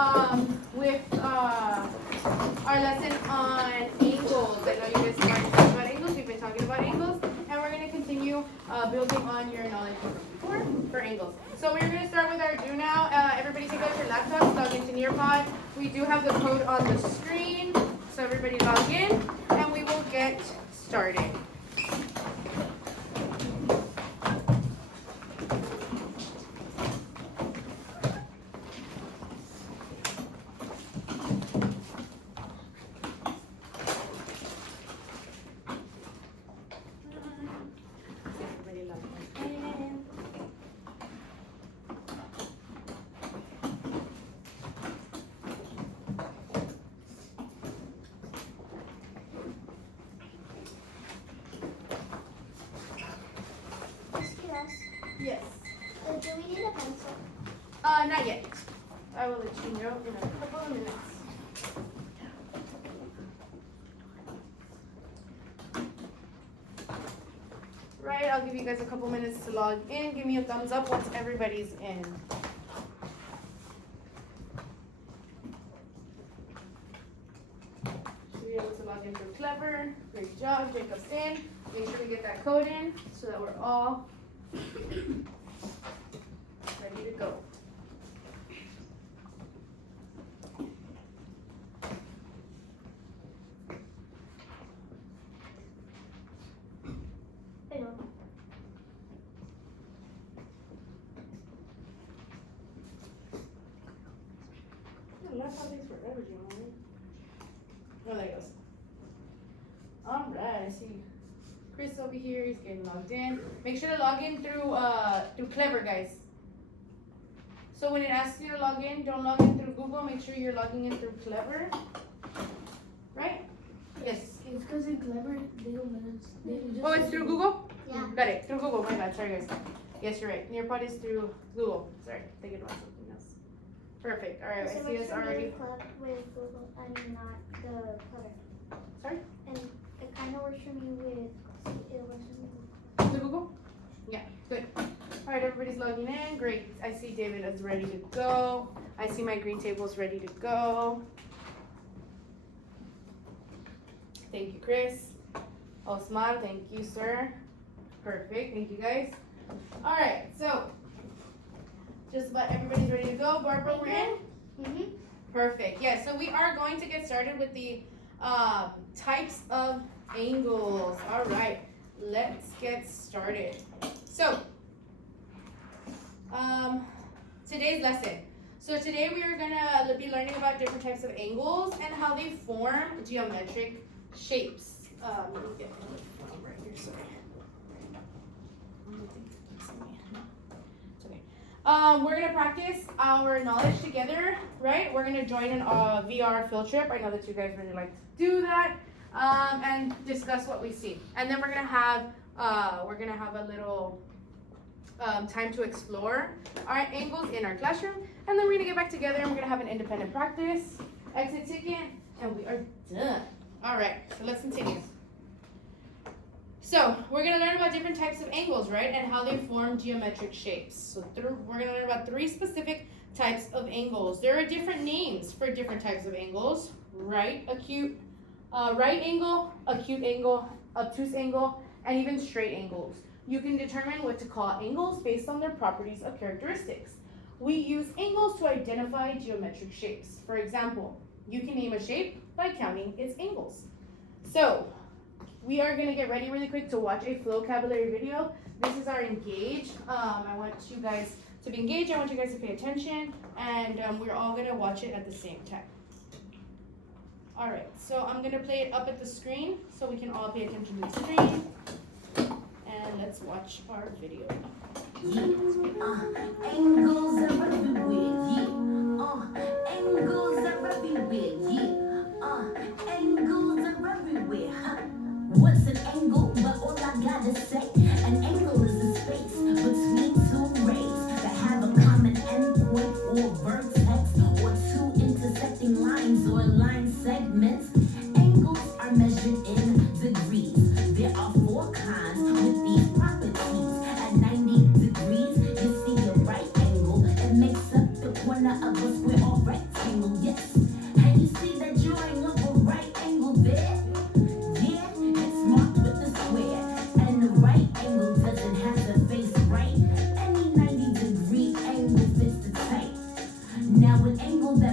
with our lesson on angles. I know you guys are talking about angles. We've been talking about angles, and we're going to continue building on your knowledge for angles. So we're going to start with our do now. Everybody take out your laptops, log into Nearpod. We do have the code on the screen, so everybody log in, and we will get started. Yes. Do we need a pencil? Not yet. I will let you know in a couple of minutes. Right, I'll give you guys a couple minutes to log in. Give me a thumbs up once everybody's in. Should be able to log in through Clever. Great job, Jacob's in. Make sure we get that code in so that we're all ready to go. Hang on. The laptop takes forever, do you know? Oh, there it goes. All right, I see Chris over here. He's getting logged in. Make sure to log in through Clever, guys. So when it asks you to log in, don't log in through Google. Make sure you're logging in through Clever. Right? Yes. It's because in Clever, they don't let us. Oh, it's through Google? Yeah. Got it. Through Google. My bad. Sorry, guys. Yes, you're right. Nearpod is through Google. Sorry. Thinking about something else. Perfect. All right. I see us already. With Google, I mean not the Clever. Sorry? And it kind of works for me with. It works for me The Google? Yeah, good. All right, everybody's logging in. Great. I see David is ready to go. I see my green table is ready to go. Thank you, Chris. Osmar, thank you, sir. Perfect. Thank you, guys. All right, so just about everybody's ready to go. Barbara, we're in? Mm-hmm. Perfect. Yeah, so we are going to get started with the types of angles. All right, let's get started. So, today's lesson. So today we are gonna be learning about different types of angles and how they form geometric shapes. Let me get my phone right here, sorry. It's okay. We're gonna practice our knowledge together, right? We're gonna join an VR field trip. I know that you guys really like to do that. And discuss what we see. And then we're gonna have a little time to explore our angles in our classroom. And then we're gonna get back together and we're gonna have an independent practice, exit ticket, and we are done. All right, so let's continue. So we're gonna learn about different types of angles, right? And how they form geometric shapes. So we're gonna learn about 3 specific types of angles. There are different names for different types of angles, right? Right angle, acute angle, obtuse angle, and even straight angles. You can determine what to call angles based on their properties of characteristics. We use angles to identify geometric shapes. For example, you can name a shape by counting its angles. So, we are gonna get ready really quick to watch a vocabulary video. This is our engage. I want you guys to be engaged. I want you guys to pay attention, and we're all gonna watch it at the same time. All right, so I'm gonna play it up at the screen so we can all pay attention to the screen. And let's watch our video. Angles are everywhere, yeah. Angles are everywhere, yeah. Angles are everywhere, huh? What's an angle? But all I gotta say, an angle is a space between 2 rays that have a common endpoint or vertex, or 2 intersecting lines or line segments. Angles are measured in degrees. There are 4 kinds with these properties. At 90 degrees, you see a right angle. It makes up the corner of a square or rectangle.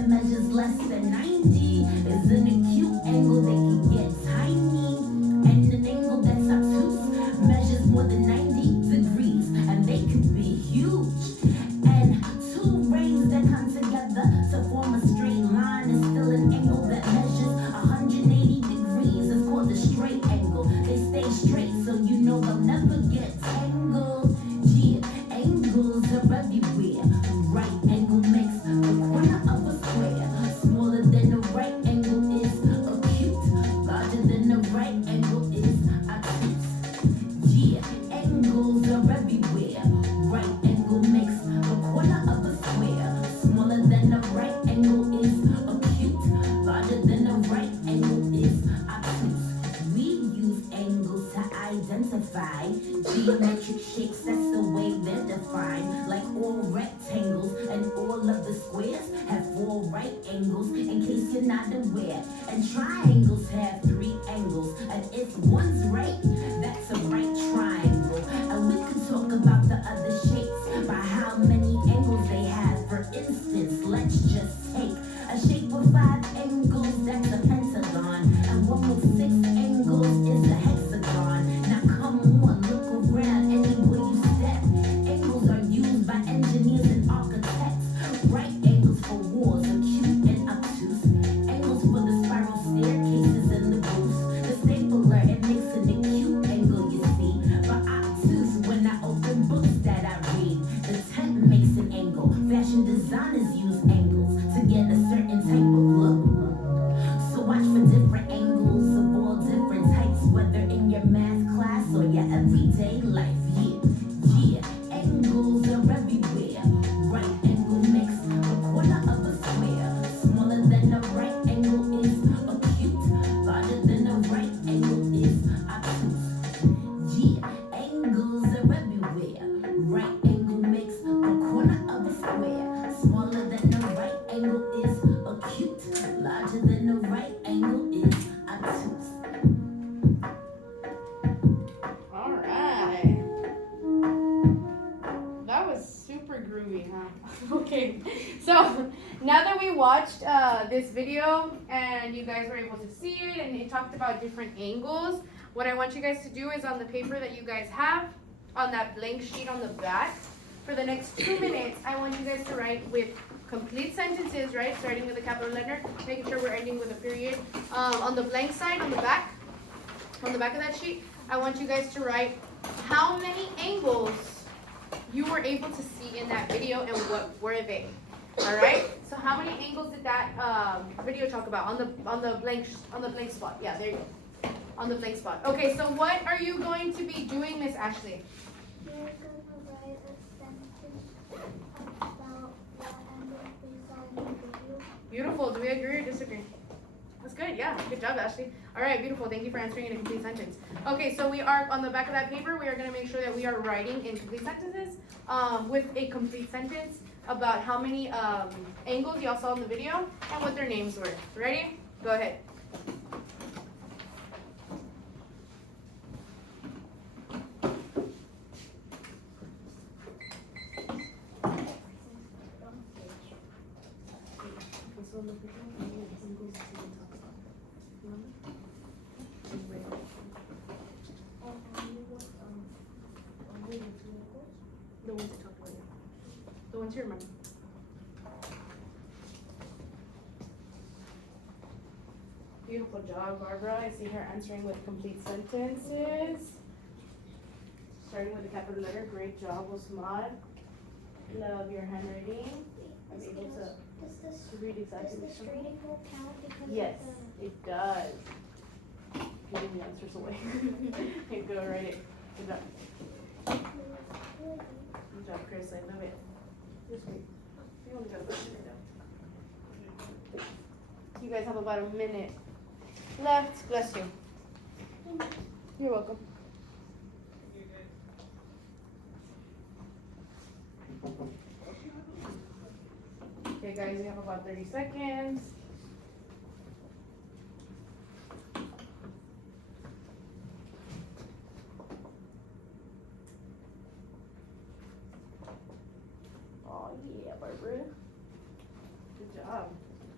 measures less than 90 is an acute angle that can get tiny. And an angle that's obtuse measures more than 90 degrees, and they could be huge. And two rays that come together to form a straight line is still an angle that measures 180 degrees. It's called a straight angle. They stay straight, so you know they'll never get tangled. Yeah, angles are everywhere. Right angle makes the corner of a square. Smaller than the right angle is acute. Larger than the right angle is obtuse. Yeah, angles are everywhere. Right angle makes the corner of a square. Smaller than the right angle is acute. Larger than the right angle is obtuse. We use angles to identify geometric shapes. That's the way they're defined. Like all rectangles and all of the squares have 4 right angles, in case you're not aware. And triangles have 3 angles, and if one's right, that's a right triangle. And we can talk about the other shapes by how many angles they have. For instance, let's just take a shape with 5 angles, that's a pentagon, and one with 6 angles is a hexagon. Now come on, look around anywhere you step. Angles are used by engineers and architects. Right angles for walls, acute and obtuse. Angles for the spiral staircases and the roofs. The stapler, it makes an acute angle, you see. But obtuse, when I open books that I read, the tent makes an angle. Fashion designers use angles to get a certain type of look. So watch for different angles of all different types, whether in your math class or your everyday life. Yeah, angles are everywhere. Right angle makes the corner of a square. Smaller than the right angle is acute. Larger than the right angle is obtuse. Yeah, angles are everywhere. Right angle makes the corner of a square. Smaller than the right angle is acute. Larger than the right angle is obtuse. All right. That was super groovy, huh? Okay. So now that we watched this video and you guys were able to see it and it talked about different angles, what I want you guys to do is on the paper that you guys have, on that blank sheet on the back, for the next 2 minutes, I want you guys to write with complete sentences, right? Starting with a capital letter, making sure we're ending with a period. On the blank side, on the back of that sheet, I want you guys to write how many angles you were able to see in that video and what were they. All right. So how many angles did that video talk about on the blank spot? Yeah, there you go. On the blank spot. Okay. So what are you going to be doing, Miss Ashley? You're gonna write a sentence about what angle we saw in the video. Beautiful. Do we agree or disagree? That's good. Yeah. Good job, Ashley. All right. Beautiful. Thank you for answering in a complete sentence. Okay. So we are on the back of that paper. We are going to make sure that we are writing in complete sentences with a complete sentence about how many angles y'all saw in the video and what their names were. Ready? Go ahead. The ones I talked about, yeah. The ones you remember. Beautiful job, Barbara. I see her answering with complete sentences. Starting with a capital letter. Great job, Osmad. Love your handwriting. I'm able to read exactly Does the straight angle count because Yes, of the... it does. Giving the answers away. Okay, go write it. Good job. Good job, Chris. I love it. Just wait. We only got about a minute now. You guys have about a minute left. Bless you. You're welcome. Okay, guys, we have about 30 seconds. Oh, yeah, Barbara. Good job.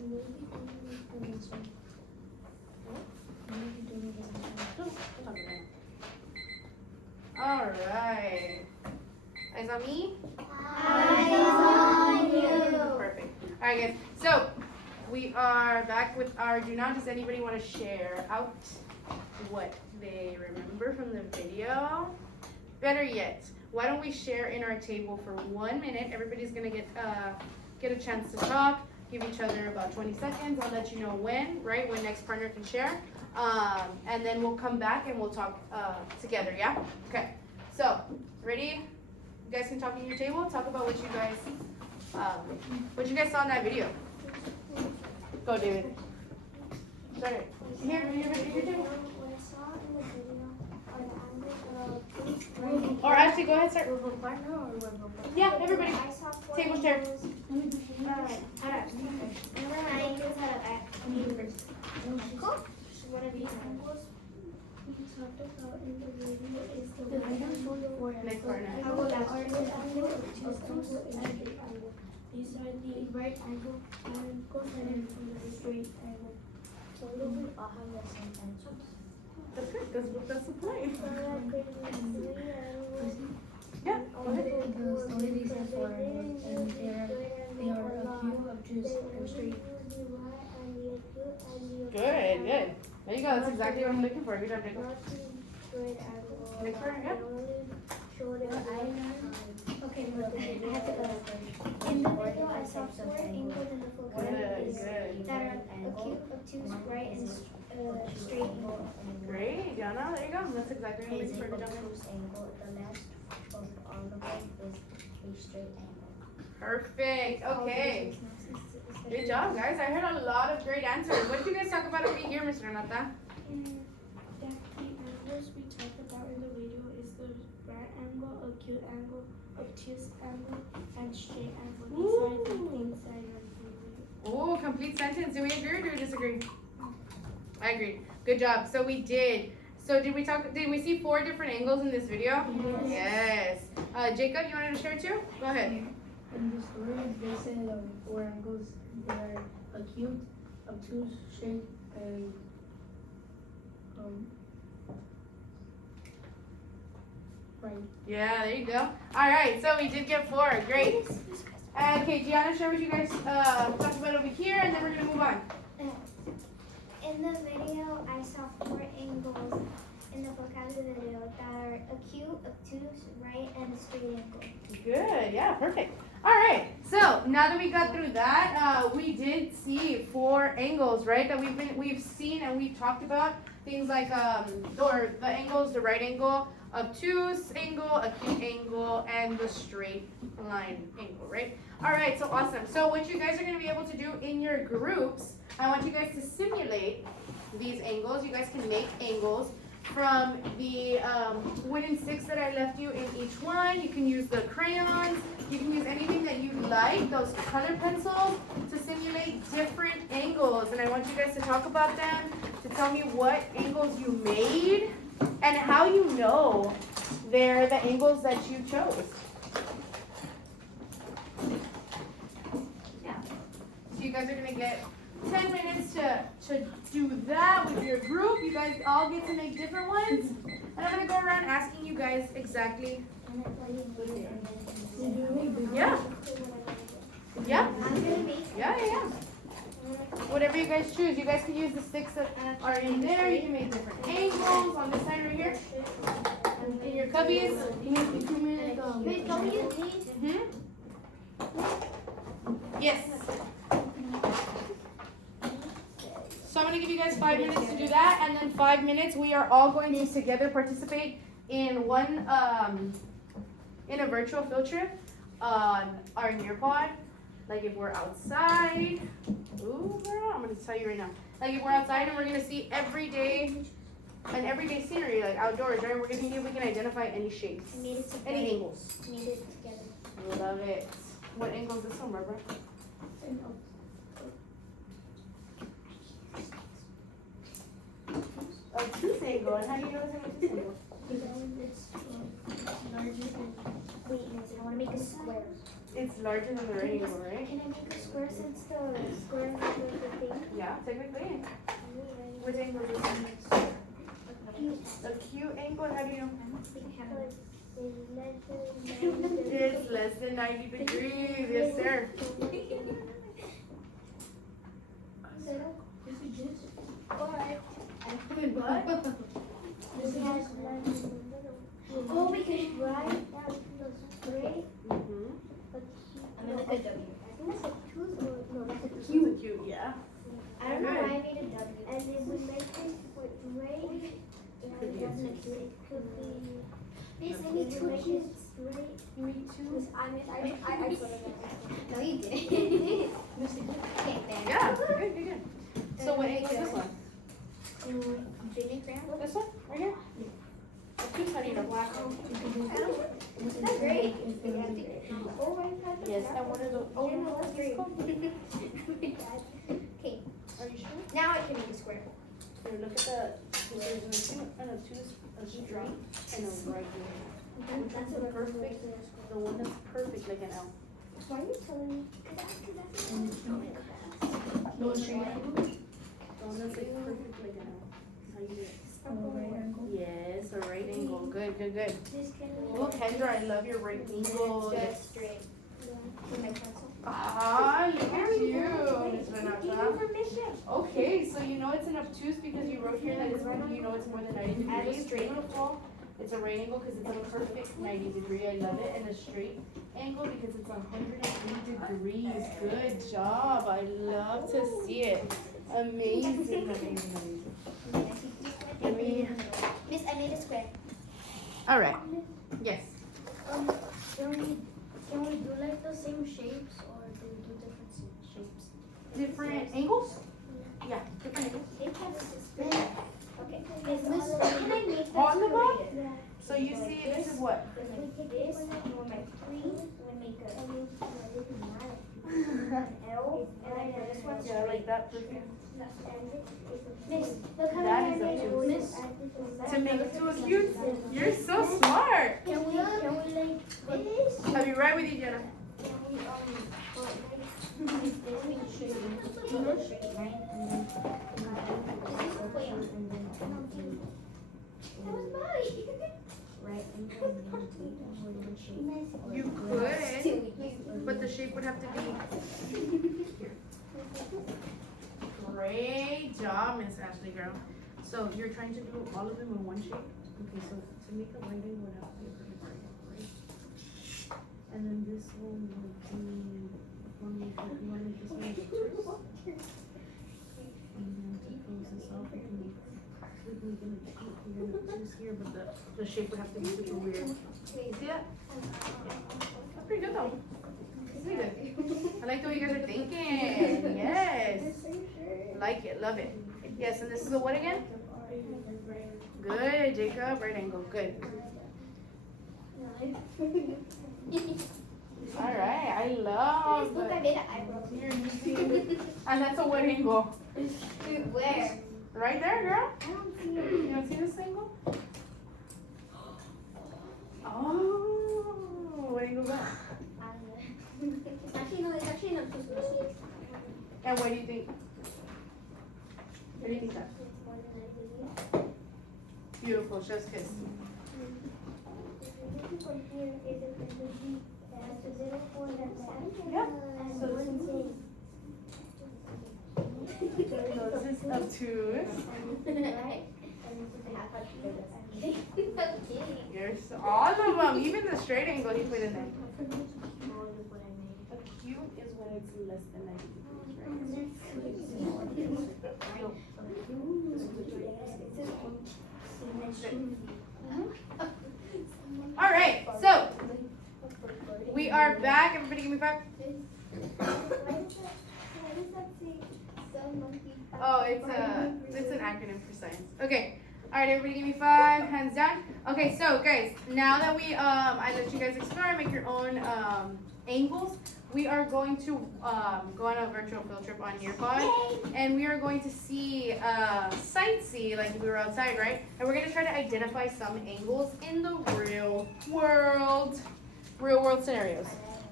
Alright. Eyes on me? Eyes on you. Perfect. Alright guys, so we are back with our do not. Does anybody want to share out what they remember from the video? Better yet, why don't we share in our table for 1 minute? Everybody's gonna get a chance to talk, give each other about 20 seconds. I'll let you know when, right? When next partner can share. And then we'll come back and we'll talk together, yeah? Okay, so, ready? You guys can talk in your table, talk about what you guys saw in that video. Go, David. Start. Here, your table. What I saw in the video are the angles of 2 Or actually, go ahead, start. Yeah, everybody. I saw 4 Table share. angles. Remember how angles had Cool. One of these angles we talked about in the video is the Next partner. angle of 2 angle. These are the right angle and the straight angle. So we all have the same answers. That's good. That's the point. Yeah. Only these are 4 angles, and they are a cube of 2 straight. Good. There you go. That's exactly what I'm looking for. Good job, Jacob. Next partner, yeah. Okay, I have to go. In the video, I saw 4 angles in the photograph Good. that are a cube of 2 right and straight angle. Great, Diana. There you go. That's exactly what I'm looking for. Good job. angle. The last of all of them is a straight angle. Perfect. Okay. Good job, guys. I heard a lot of great answers. What did you guys talk about over here, Mr. Renata? The angles we talked about in the video is the right angle, acute angle, obtuse angle, and straight angle. These are the things I remember. Oh, complete sentence. Do we agree or do we disagree? I agree. Good job. So we did. So did we see 4 different angles in this video? Yes. Jacob, you wanted to share too? Go ahead. In the story, they said 4 angles. They are acute, obtuse, straight, and right. Yeah, there you go. All right, so we did get 4. Great. Okay, Gianna, share what you guys talked about over here, and then we're gonna move on. In the video, I saw 4 angles in the vocabulary video that are acute, obtuse, right, and a straight angle. Good. Yeah, perfect. All right. So now that we got through that, we did see 4 angles, right? That we've seen and we've talked about things like or the angles, the right angle, obtuse angle, acute angle, and the straight line angle, right? All right. So awesome. So what you guys are going to be able to do in your groups, I want you guys to simulate these angles. You guys can make angles from the wooden sticks that I left you in each one. You can use the crayons. You can use anything that you like, those color pencils, to simulate different angles. And I want you guys to talk about them, to tell me what angles you made, and how you know they're the angles that you chose. Yeah. So you guys are going to get 10 minutes to do that with your group. You guys all get to make different ones. And I'm going to go around asking you guys exactly. Yeah. Yeah. Yeah. Whatever you guys choose. You guys can use the sticks that are in there. You can make different angles on this side right here. In your cubbies. Yes. So I'm going to give you guys 5 minutes to do that, and then 5 minutes we are all going to together participate in one in a virtual field trip on our Nearpod. Like if we're outside, ooh girl, I'm going to tell you right now. Like if we're outside and we're going to see everyday scenery, like outdoors, right? We're going to see if we can identify any shapes, any angles. Love it. What angle is this one, Barbara? Obtuse angle. And how do you know it's an obtuse angle? Because it's larger than, wait, I want to make a square. It's larger than the right angle, right? Can I make a square since the square is like the thing? Yeah, technically. Which angle is this? The acute angle, how do you know? It's less than 90 degrees, yes sir. Oh, we can write down the square. I'm gonna put W. I think that's a tooth or no, that's a This cube. one's a cute, yeah. I don't know why I made a W. And then we make it with right. Could be a It could be. Miss, I need two cubes. Right. You need two? I put it No, you didn't. Okay, there. Yeah, good, good, good. So what angle is this one? Jimmy Graham. This one, right here? Obtuse, how do you know? That's great. Oh, Yes, and what are the, oh, Yeah, no, that's great. Okay, are you sure? now I can make a square. Here, look at the, there's an acute, an obtuse, a straight, and a right angle. That's the perfect, the one that's perfect like an L. Why are you telling me? No, a straight angle? The one that's like perfect like an L. How you do it? Yes, a right angle. Good, good, good. Oh, Kendra, I love your right angle. Just straight. Ah, look at you, Miss Renata. Permission. Okay, so you know it's an obtuse because you wrote here that it's one, you know it's more than 90 degrees. Beautiful. It's a right angle because it's a perfect 90 degree. I love it. And a straight angle because it's 180 degrees. Good job. I love to see it. Amazing, amazing, amazing. Give me. Miss, I made a square. All right. Yes. Can we do like the same shapes or do we do different shapes? Different angles? Yeah, different angles. Okay. Miss, can I make that On the ball? square? So you see this is what? We take this, we make three, we make a L, and then this one's Yeah, like that. Perfect. Miss, look how That I is made a it. two. Miss, To make it to a cute? You're so smart. Can we like this? I'll be right with you, Jenna. Can we put like this? Right? And then that was mine. Right, You could, but the shape would have to be here. Great job, Miss Ashley girl. So you're trying to do all of them in one shape? Okay, so to make a right angle would have to be a perfect right angle, right? And then this one would be, you want to make this one a twist? And then to close this off, we can make twist here, but the shape would have to be super weird. You see that? That's pretty good though. Pretty good. I like the way you guys are thinking. Yes. Like it, love it. Yes, and this is a what again? Good, Jacob. Right angle. Good. All right. I love Look, I it. made an eyebrow. You're using, and that's a what angle? Where? Right there, girl. I don't see it. You don't see this angle? Oh, what angle is that? Actually, no, it's actually not too small. And what do you think? What do you think that? Beautiful, chef's kiss. Yeah. So this is obtuse. You're so, all of them, even the straight angle he put in there. Acute is when it's less than 90 degrees, right? All right, so we are back. Everybody give me 5. Oh, it's an acronym for science. Okay. All right, everybody give me 5, hands down. Okay, so guys, now that I let you guys explore and make your own angles, we are going to go on a virtual field trip on Nearby, and we are going to see sightsee like we were outside, right? And we're gonna try to identify some angles in the real world scenarios.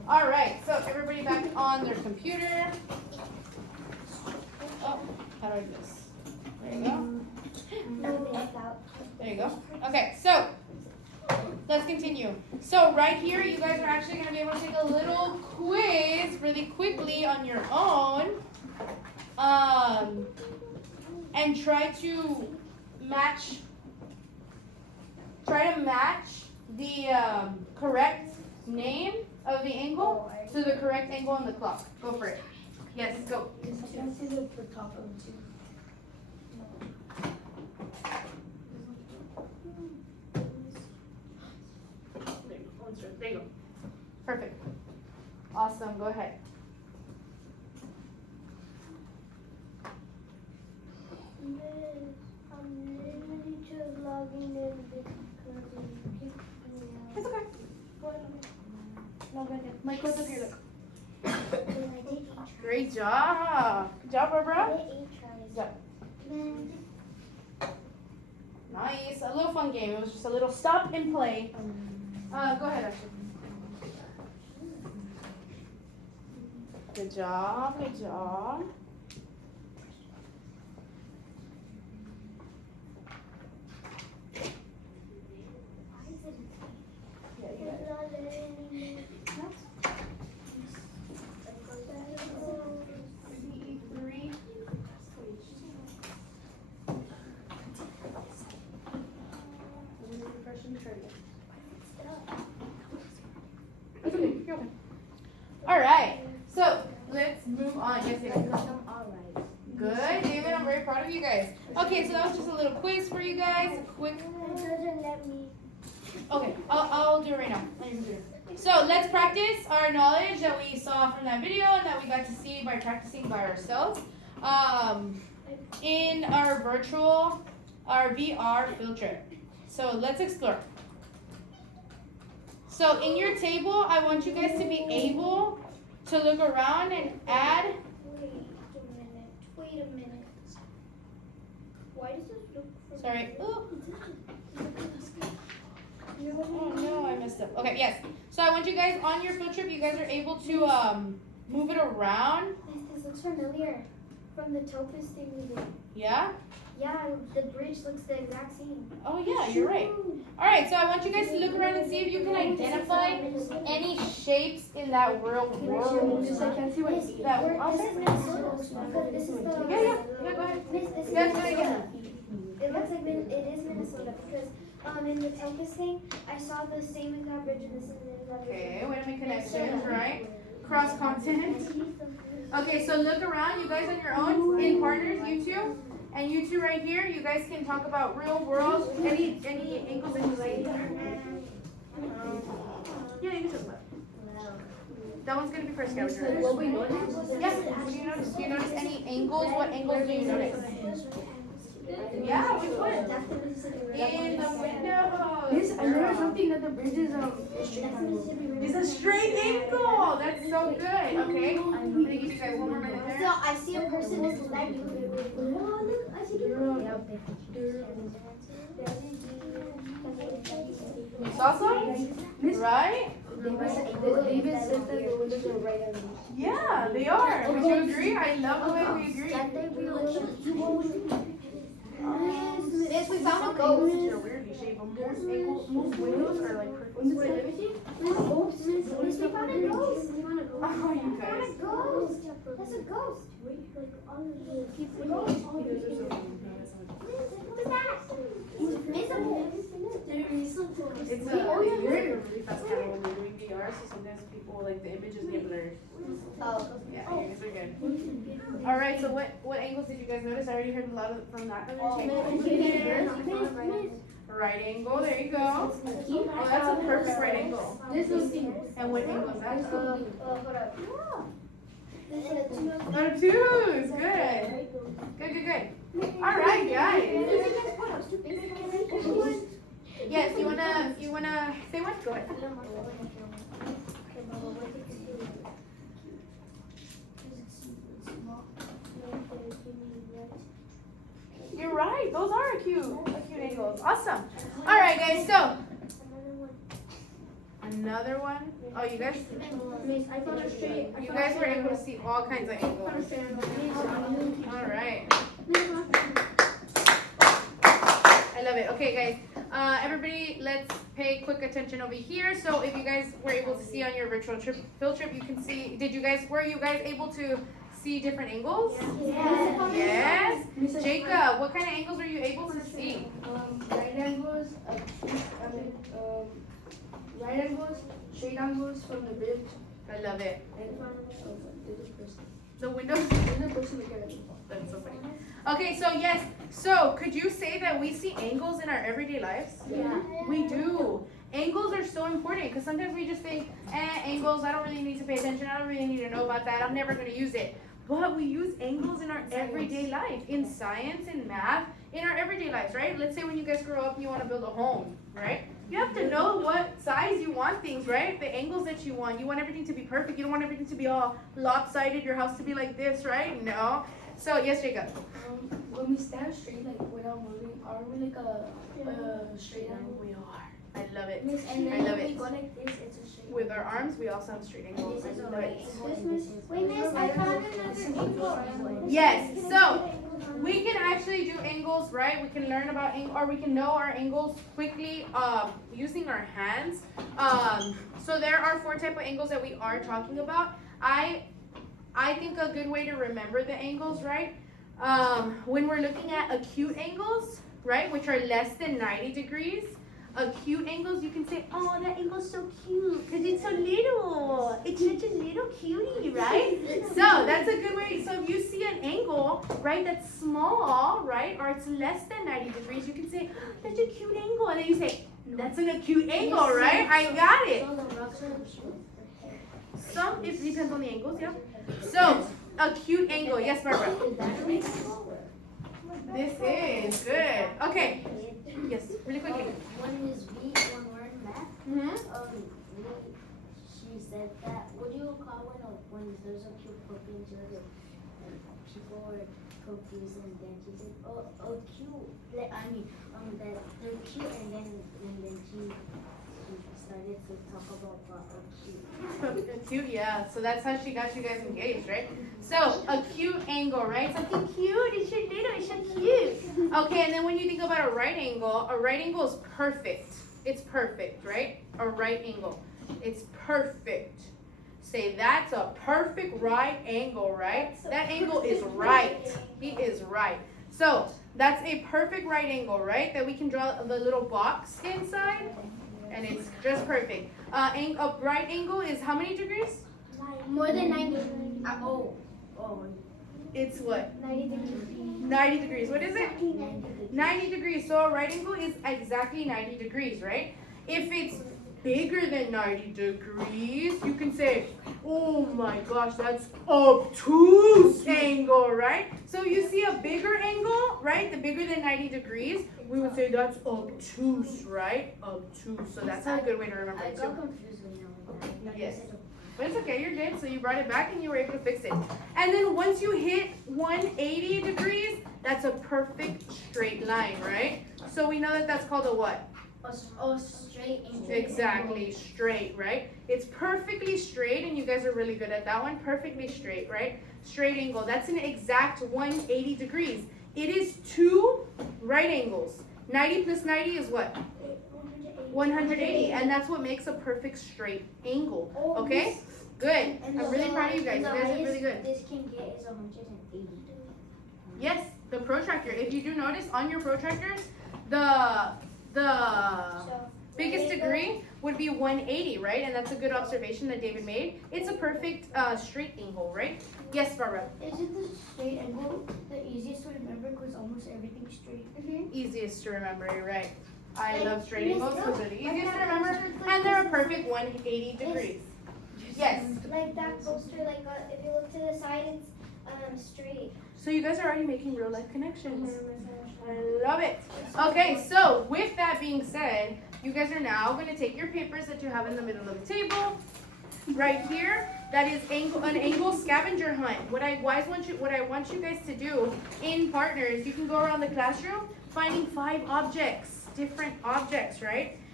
All right, so everybody back on their computer. Oh, how do I do this? There you go. There you go. Okay, so let's continue. So right here, you guys are actually going to be able to take a little quiz really quickly on your own, and try to match the correct name of the angle to the correct angle on the clock. Go for it. Yes, go. There you go. Perfect. Awesome. Go ahead. I'm literally just logging in because It's okay. Go ahead. No, go ahead. My close up here. Look. Great job. Good job, Barbara. Good job. Nice. A little fun game. It was just a little stop and play. Go ahead, Ashley. Good job. Good job. All right, so let's move on. Yes, David. Good, David. I'm very proud of you guys. Okay, so that was just a little quiz for you guys. A quick. Okay, I'll do it right now. So let's practice our knowledge that we saw from that video and that we got to see by practicing by ourselves in our VR field trip. So let's explore. So in your table, I want you guys to be able to look around and add. Wait a minute. Why does this look? Sorry. Ooh. Oh no, I messed up. Okay, yes. So I want you guys on your field trip. You guys are able to move it around. This looks familiar from the Topaz thing we did. Yeah. Yeah, the bridge looks the exact same. Oh yeah, you're right. All right, so I want you guys to look around and see if you can identify any shapes in that real world. I can't see what That this is Minnesota. This is the. Yeah, go ahead. This is You guys gotta Minnesota. It looks like it is Minnesota because in the Topaz thing, I saw the same exact bridge and this is the exact bridge. Okay, wait a minute, connections, right? Cross content. Okay, so look around, you guys on your own, in partners, you two. And you two right here, you guys can talk about real world, any angles that you like. Yeah, you can talk about it. That one's gonna be for scavenger. What we noticed? Yeah, what do you notice? Do you notice any angles? What angles do you notice? Yeah, which one? In the window. This, I noticed something that the bridge is It's a straight angle. That's so good. Okay, I'm gonna give you guys one more minute So there. I see a person is like you. Oh, look, I see the You saw some? Right? David said that the windows are right on me. Yeah, they are. Would you agree? I love the way we agree. Yes, we found a ghost. They're weirdly shaped. Most windows are like perfect. Miss, we found a ghost. Oh, you We found guys. a ghost. That's a ghost. What is that? It's invisible. It's you're in a really fast camera when we're doing VR, so sometimes people like the images get blurred. Oh. Yeah, you guys are good. All right, so what angles did you guys notice? I already heard a lot from that other table. Right angle, there you go. Oh, that's a perfect right angle. And what angle is that? Out of twos, good. Good. All right, guys. Yes, you wanna say what? Go ahead. You're right. Those are cute angles. Awesome. All right, guys. So another another one. Oh, you guys? Miss, I found a straight. You guys were able to see all kinds of angles. All right. I love it. Okay, guys. Everybody, let's pay quick attention over here. So, if you guys were able to see on your virtual field trip, you can see. Were you guys able to see different angles? Yes. Jacob, what kind of angles are you able to see? Right angles, right angles, straight angles from the bridge, I love it. and from this person. The windows. And the person again. That's so funny. Okay, so yes. So, could you say that we see angles in our everyday lives? Yeah. We do. Angles are so important because sometimes we just think, angles, I don't really need to pay attention. I don't really need to know about that. I'm never going to use it. But we use angles in our everyday life, in science, in math, in our everyday lives, right? Let's say when you guys grow up and you want to build a home, right? You have to know what size you want things, right? The angles that you want. You want everything to be perfect. You don't want everything to be all lopsided, your house to be like this, right? No. So, yes, Jacob. When we stand straight, like without moving, are we like a straight angle? We are. I love it. Miss, and I then love when we it. go like this, it's a straight. With our arms, we also have straight angles. I love it. Wait, Miss, I found another angle. Yes, so we can actually do angles, right? We can learn about or we can know our angles quickly using our hands. So there are 4 types of angles that we are talking about. I think a good way to remember the angles, right? When we're looking at acute angles, right, which are less than 90 degrees, acute angles, you can say, oh, that angle's so cute because it's so little. It's such a little cutie, right? So that's a good way. So if you see an angle, right, that's small, right, or it's less than 90 degrees, you can say, oh, that's a cute angle. And then you say, that's an acute angle, right? I got it. It depends on the angles, yeah. So, acute angle. Yes, Barbara. This is good. Okay. Yes, really quickly. When Miss V, one word math, she said that, what do you call when there's a cube perpendicular and people were confused and then she said, oh, cube, that they're cute and then she started to talk about acute. Acute, yeah. So that's how she got you guys engaged, right? So, acute angle, right? Something cute, it's so little, it's so cute. Okay, and then when you think about a right angle is perfect. It's perfect, right? A right angle. It's perfect. Say, that's a perfect right angle, right? That angle is right. It is right. So, that's a perfect right angle, right? That we can draw the little box inside. And it's just perfect. A right angle is how many degrees? More than 90. It's what? 90 degrees. 90 degrees. What is it? 90 degrees. So a right angle is exactly 90 degrees, right? If it's bigger than 90 degrees, you can say, oh my gosh, that's obtuse angle, right? So you see a bigger angle, right? The bigger than 90 degrees, we would say that's obtuse, right? Obtuse. So that's a good way to remember I it got too. confused with that. Yes. But it's okay, you're good. So you brought it back and you were able to fix it. And then once you hit 180 degrees, that's a perfect straight line, right? So we know that that's called a what? A straight angle. Exactly, straight, right? It's perfectly straight, and you guys are really good at that one. Perfectly straight, right? Straight angle. That's an exact 180 degrees. It is 2 right angles. 90 plus 90 is what? 180, and that's what makes a perfect straight angle. Okay? Good. I'm really proud of you guys. You guys are really good. This can get is 180. Yes, the protractor. If you do notice on your protractors, the biggest degree would be 180, right? And that's a good observation that David made. It's a perfect straight angle, right? Yes, Barbara. Isn't the straight angle the easiest to remember because almost everything's straight? Easiest to remember, you're right. I love straight angles because they're the easiest to remember, and they're a perfect 180 degrees. Yes. Like that poster, like if you look to the side, it's straight. So you guys are already making real life connections. I love it. Okay, so with that being said, you guys are now going to take your papers that you have in the middle of the table, right here. That is an angle scavenger hunt. What I want you guys to do in partners, you can go around the classroom finding 5 objects, different objects, right?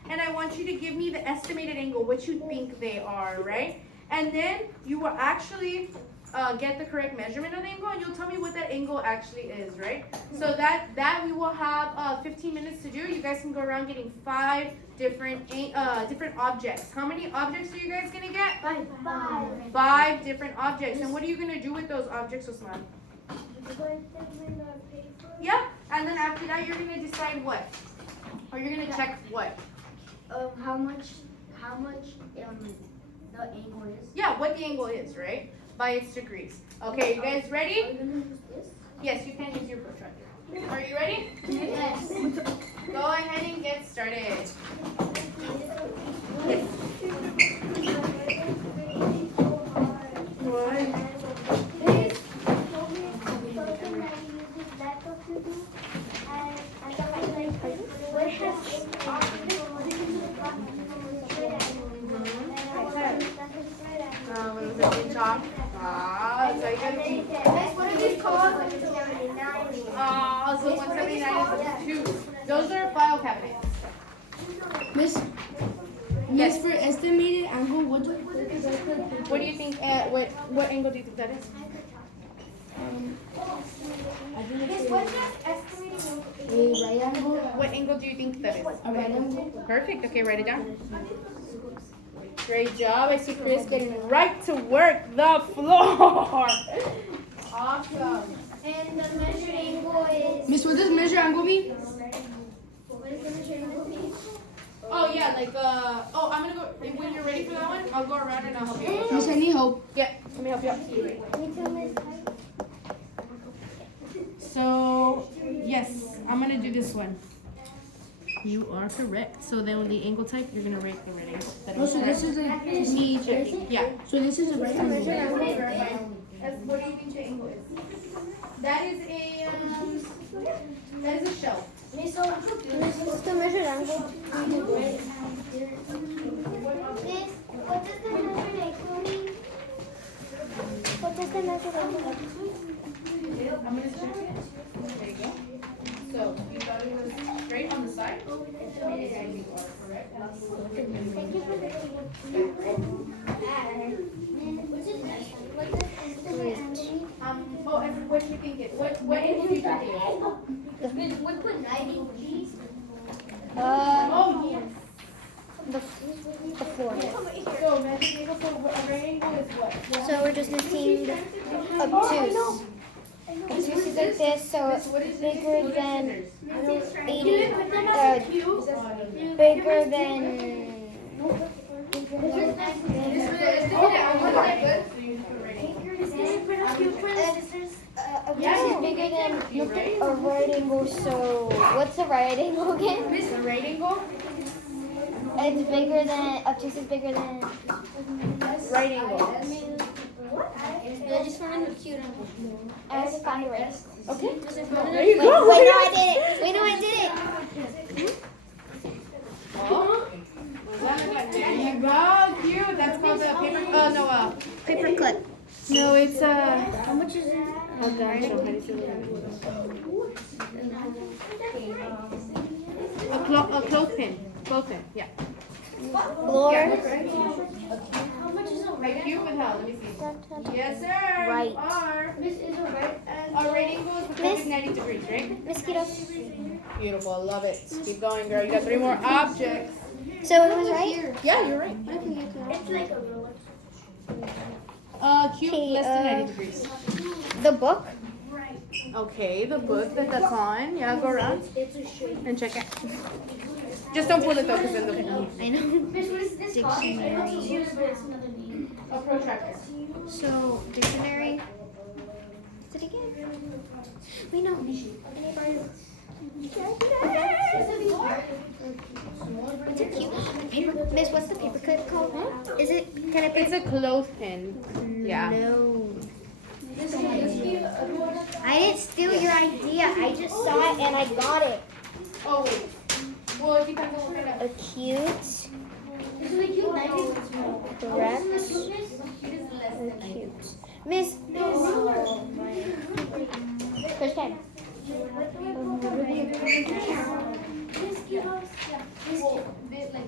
and I want you to give me the estimated angle, what you think they are, right? And then you will actually get the correct measurement of the angle, and you'll tell me what that angle actually is, right? So that we will have 15 minutes to do. You guys can go around getting 5 different objects. How many objects are you guys gonna get? 5. 5 different objects. And what are you gonna do with those objects, Osman? Put them in the paper. Yeah. And then after that, you're gonna decide what, or you're gonna check what. How much the angle is? Yeah, what the angle is, right? By its degrees. Okay, you guys Are ready? you gonna use this? Yes, you can use your protractor. Are you ready? Yes. Go ahead and get started. What are these called? So 179 is 2. Those are file cabinets. Miss, Yes. for estimated angle, what do What do you think? What angle do you think that is? What's that estimating angle? a right angle? What angle do you think that is? A right angle? Perfect. Okay, write it down. Great job. I see Chris getting right to work the floor. Awesome. And the measured angle is. Miss, what does measure angle mean? What does the measured angle mean? Oh yeah, like I'm gonna go when you're ready for that one. I'll go around and I'll help you. Miss, I need help. Yeah, let me help you out. Me too, Miss. So yes, I'm gonna do this one. You are correct. So then with the angle type, you're gonna rate the red angle. That Oh, so correct. this is a me checking. Yeah. So this is a right angle. What do you think the angle is? That is a shelf. Miss, what's the measured angle? Miss, what does the measured angle mean? What does the measured angle mean? I'm gonna check it. There you go. So you thought it was straight on the side? Yeah, you are correct. Thank you for the What do you think it? What angle do you think it is? We put 90 degrees. Oh yes. The 4. So measured angle for a right angle is what? So we're just missing obtuse. Obtuse is like this, so it's bigger than 80. Bigger than. Obtuse is bigger than a right angle, so what's the right angle again? The right angle? It's bigger than, obtuse is bigger than Right angle. I just found a cute angle. I already found it right. Okay. There Wait, you go. wait, no, I did it. Wait, no, I did it. Oh. There you go. Cute. That's called a paper. Paper clip. No, it's How much is it? Oh gosh, a clothespin. Clothespin. Yeah. Floor. How much is a Right cute with how? Let me see. Yes, sir. Right. You are. Miss is a right and Our rating goes Miss? 90 degrees, right? Mosquitoes. Beautiful. Love it. Keep going, girl. You got 3 more objects. So it was right? Yeah, you're right. it's like a roller. Cute, Okay, less than 90 degrees. The book. Okay, the book that's on. Yeah, go around It's a shape. and check it. Just don't pull it though, because then they'll I know. Miss, what is this called? Dictionary. It's another name. a protractor. So dictionary. What's it again? Wait, no. It's a cute paper. Miss, what's the paper clip called? Is it kind of It's a clothespin. Yeah. No. I didn't steal your idea. I just saw it and I got it. Oh wait. Well, it depends on what kind of. A cute, This is like cute 90. correct, Cute. a cute. Miss, first time. Well, like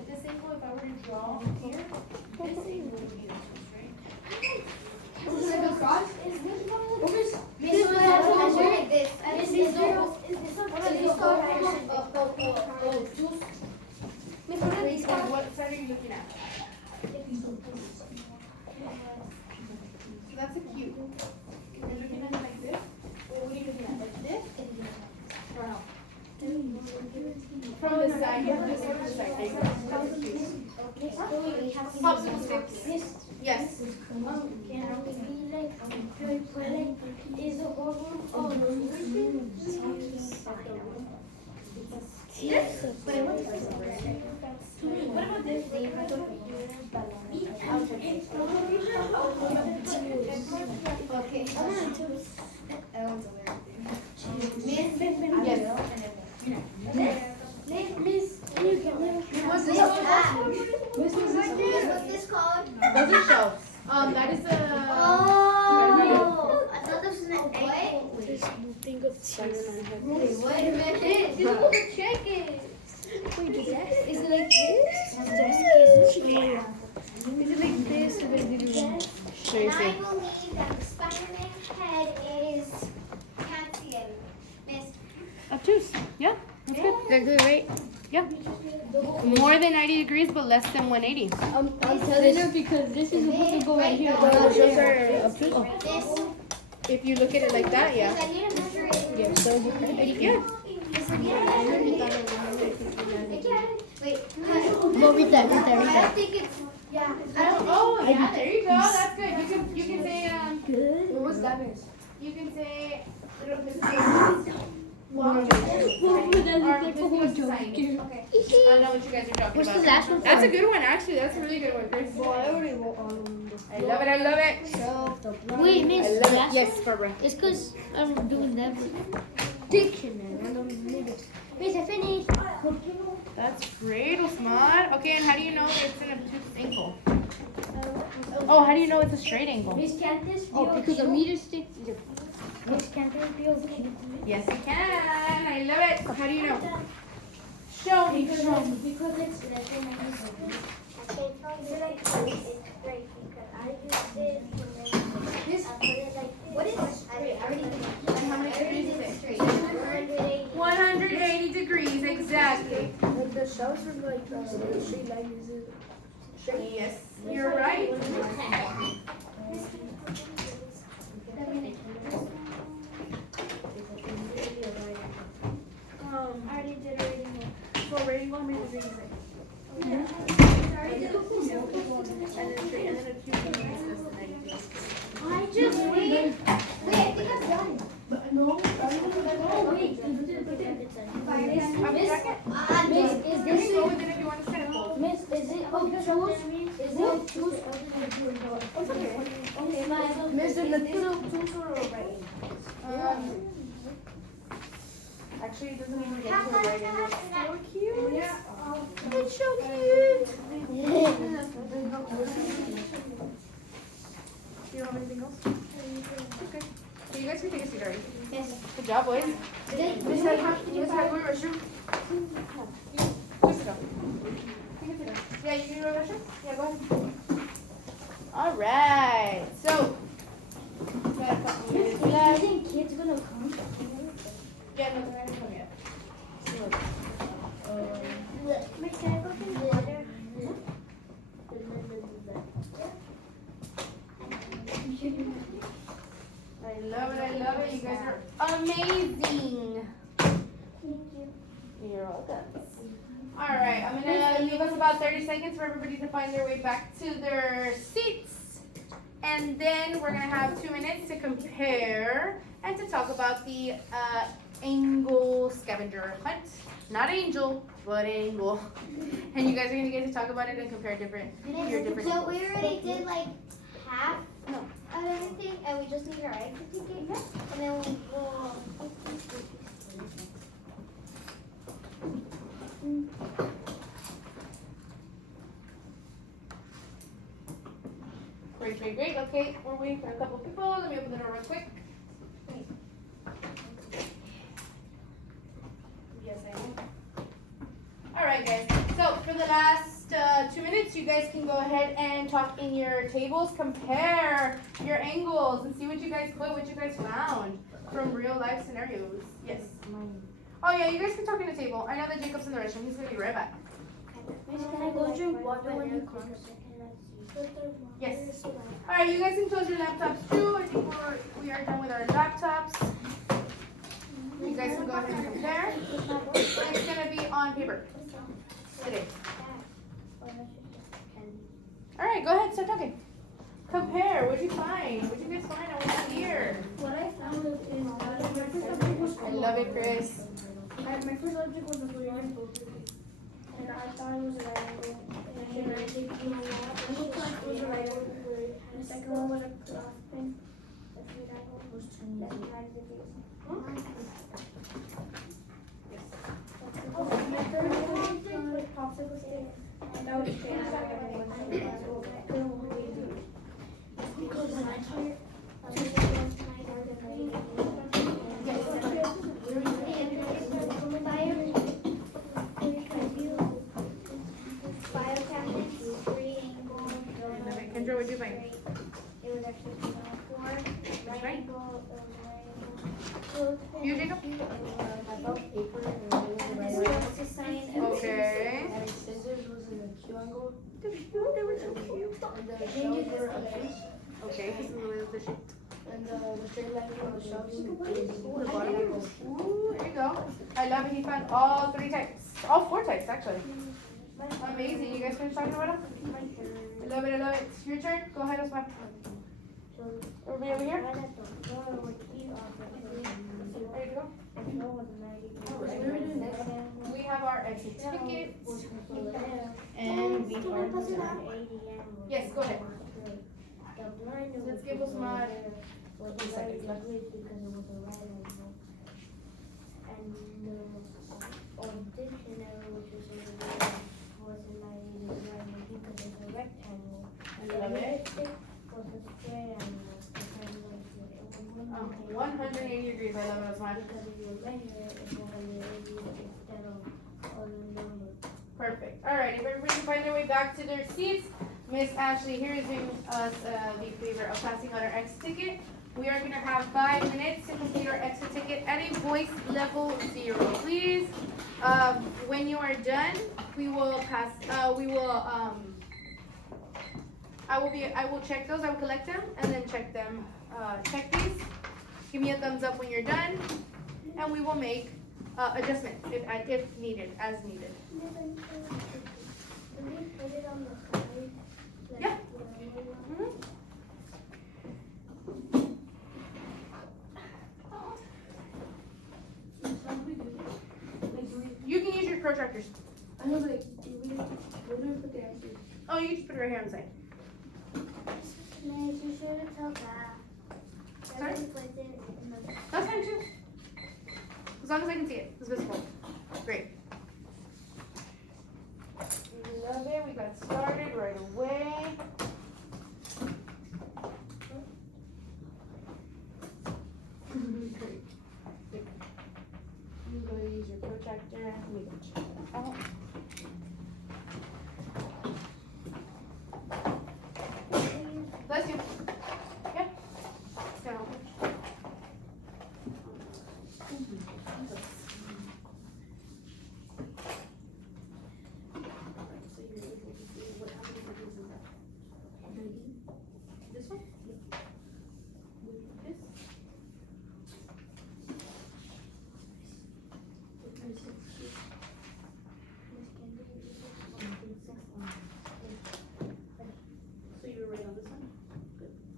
all here, this angle would be this one, right? Is this like a cross? Is this one? This This one one has has one like this. Is this Is one? this called Juice. Miss, what are these called? What side are you looking at? So that's a cube. You're looking at it like this. Wait, what are you looking at? Like this? Or how? From the side, yeah, this one to the side. There you go. That's a cube. Popsicle sticks. Yes. Is the whole room all Yes. What about this? Okay. What's this What's called? this called? Those are shelves. That is a. Oh, I thought this was an egg. Think of cheese. Wait, wait a minute. This is a chicken. Wait, is it like this? Is it like this? Or like this? Sure, And I believe that the Spider-Man head is calcium. Miss. Of juice. Yeah. That's good. They're good, right? More than 90 degrees, but less than 180. I'm telling you because this is supposed to go right here. This. If you look at it like that, yeah. I need to measure it. Yeah. Yes, wait. Well, read that, read that, read I that. think it's. Yeah. Oh, yeah. There you go. That's good. You can say Good. what's that miss? You can say. Wow. Or this is a sign. Okay. I don't know what you guys are talking What's about. the last one? That's a good one, actually. That's a really good one. Grace. I already wrote all of them. I love it. I love it. Wait, Miss, I the love it. last Yes, one? Barbara. It's because I'm doing that dictionary. I don't need it. Miss, I finished. That's great, Usman. Okay, and how do you know it's an obtuse angle? Oh, how do you know it's a straight angle? Miss, can't this be because the meter stick is a... Miss, can't this be okay? Yes, you can. I love it. How do you know? Show me. Show me. Because it's Okay, so you're like it's straight because I use this and then this. I put it like what is straight? I already did it. And how many degrees is it? Straight. 180. 180 degrees, exactly. Like the shells are like straight line, is it straight? Yes, you're right. I already did it already. So rating, how many degrees is it? And then straight, and then a cube is less than 90 degrees. I just wait. I think I'm done. No, Wait. Have a second? Miss, is You can this go with it if you want to set it close. Miss, is it obtuse? Is it obtuse? Okay, Miss, is it obtuse or right? Actually, it doesn't even get How to a much right time angle. is that? So cute. Yeah. It's so cute. You don't have anything else? Okay. So you guys can take a seat already. Yes. Good job, boys. Miss, Miss Head, go to the restroom. Just go. You can sit down. Yeah, you can go to the restroom? Yeah, go ahead. All right. So, got a couple minutes You left. think kids gonna come? Yeah, no, they're not come yet. Still. Miss, can I go get water? I love it. I love it. You guys are amazing. Thank you. You're welcome. All right, I'm gonna leave us about 30 seconds for everybody to find their way back to their seats. And then we're gonna have 2 minutes to compare and to talk about the angle scavenger hunt. Not angel, but angle. And you guys are gonna get to talk about it and compare your different So angles. we already did like half No. of everything, and we just need our egg certificate, and then we'll. Great, great, great. Okay, we're waiting for a couple people. Let me open the door real quick. Yes, I am. All right, guys. So for the last 2 2 minutes, you guys can go ahead and talk in your tables, compare your angles, and see what you guys put, what you guys found from real life scenarios. Yes. Oh yeah, you guys can talk in the table. I know that Jacob's in the restroom. He's gonna be right back. Miss, can I go drink water when he comes? Yes. All right, you guys can close your laptops too. I think we are done with our laptops. You guys can go ahead and compare. It's gonna be on paper today. All right, go ahead, start talking. Compare. What'd you find? What'd you guys find? I want to hear. What I found is that my first subject was I love it, Chris. my first subject was a 3 angle, and I thought it was a right angle. And I think it looked like it was a right angle. And the second one was a cross pin. The third angle was Oh, my third one was popsicle stick. And that was straight angle. Kendra, what'd you find? It was actually 4 right Right. angle, You, Jacob? I found paper and it was a right this angle. was the sign. Okay. And scissors was in a Q angle. They were so cute. And the shells were obtuse. Okay, this is the way the shape. And the straight line from the shelves is Ooh, right there angle. you go. I love it. He found all 3 types. All 4 types, actually. Amazing. You guys finished talking about them? I love it. I love it. It's your turn. Go ahead, Osman. Everybody over here? There you go. We have our exit tickets. And we are done. Yes, go ahead. Let's give Osman 2 seconds left. Because it was a right angle. And the dictionary, which was in the was in my right angle because it's a rectangle. I love it. Was a square angle. Because it was 180 degrees. I love it, Osman. because if you measure it, it's 180 instead of all the numbers. Perfect. All right. If everybody can find their way back to their seats, Miss Ashley here is giving us the favor of passing out our exit ticket. We are going to have 5 minutes to complete our exit ticket at a voice level 0. Please, when you are done, we will pass. I will check those. I will collect them and then check them. Check these. Give me a thumbs up when you're done, and we will make adjustments if needed, as needed. Can we put it on the side? Like Yeah. the Mhm. You can use your protractors. I know, but where do we put the answers? Oh, you just put it right here on the side. Miss, you should have told that. Sorry? Everybody puts it in the That's fine too. As long as I can see it. It's visible. Great. We love it. We got started right away. Great. I'm going to use your protractor. Let me go check that out. Bless you. Yeah. It's gonna help. So you're able to see what how many degrees is that? This one? This? So you were right on this one? Good.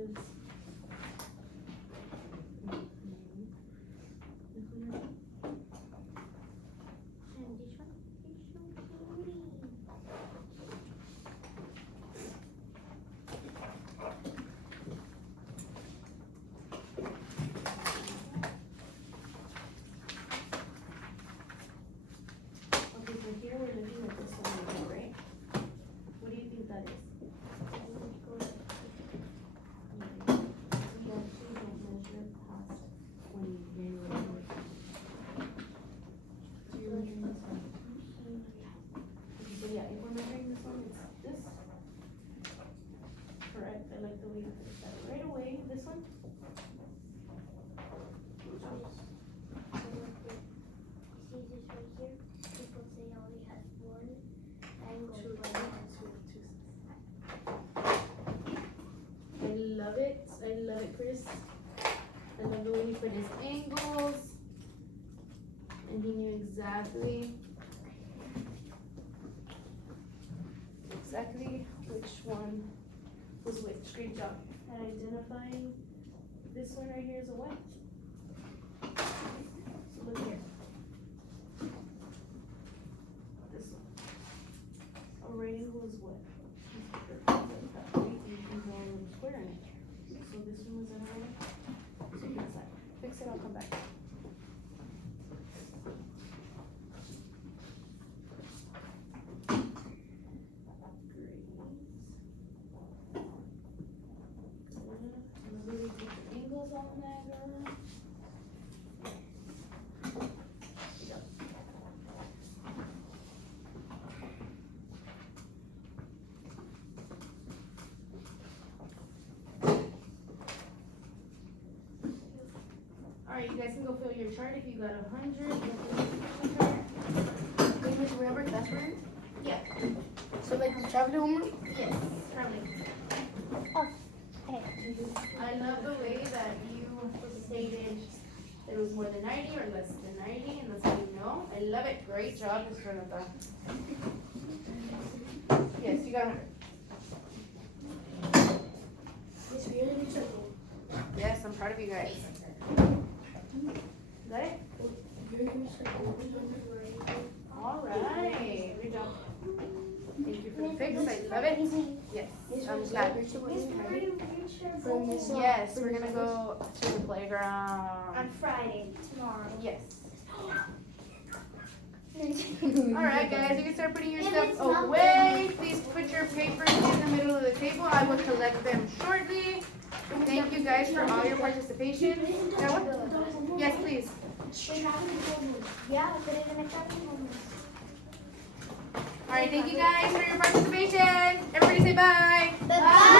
is. And this one is so pretty. Okay, so here we're looking at this one right here, right? What do you think that is? We actually don't measure past 20 January. So you're measuring this one. Okay, so yeah, if we're measuring this one, it's this. Correct, I like the way you put that right away. This one? See this right here? People say it only has one angle, Two, but it has two. I love it, Chris. I love the way he put his angles. And he knew exactly which one was which. Great job at identifying. This one right here is a what? So look here. This one. A right angle is what? You can draw a little square in it. So this one was an right. So fix that. Fix it, I'll come back. Remember we put the angles on there, girl. Alright, you guys can go fill your chart if you got 100. Wait, Miss, remember class word? Yeah. So like traveling homework? Yes, traveling. I love the way that you stated it was more than 90 or less than 90, and that's how you know. I love it. Great job, Ms. Renata. Yes, you got 100. Miss, we really need circle. Yes, I'm proud of you guys. Got it? You're gonna circle. All right. Good job. Thank you for the fix. I love it. Yes, I'm glad. Yes, we're gonna go to the playground. On Friday, tomorrow. Yes. All right, guys, you can start putting your stuff away. Please put your papers in the middle of the table. I will collect them shortly. Thank you guys for all your participation. Now what? Yes, please. Yeah, put it in a traveling homework. All right, thank you guys for your participation. Everybody say bye. Bye.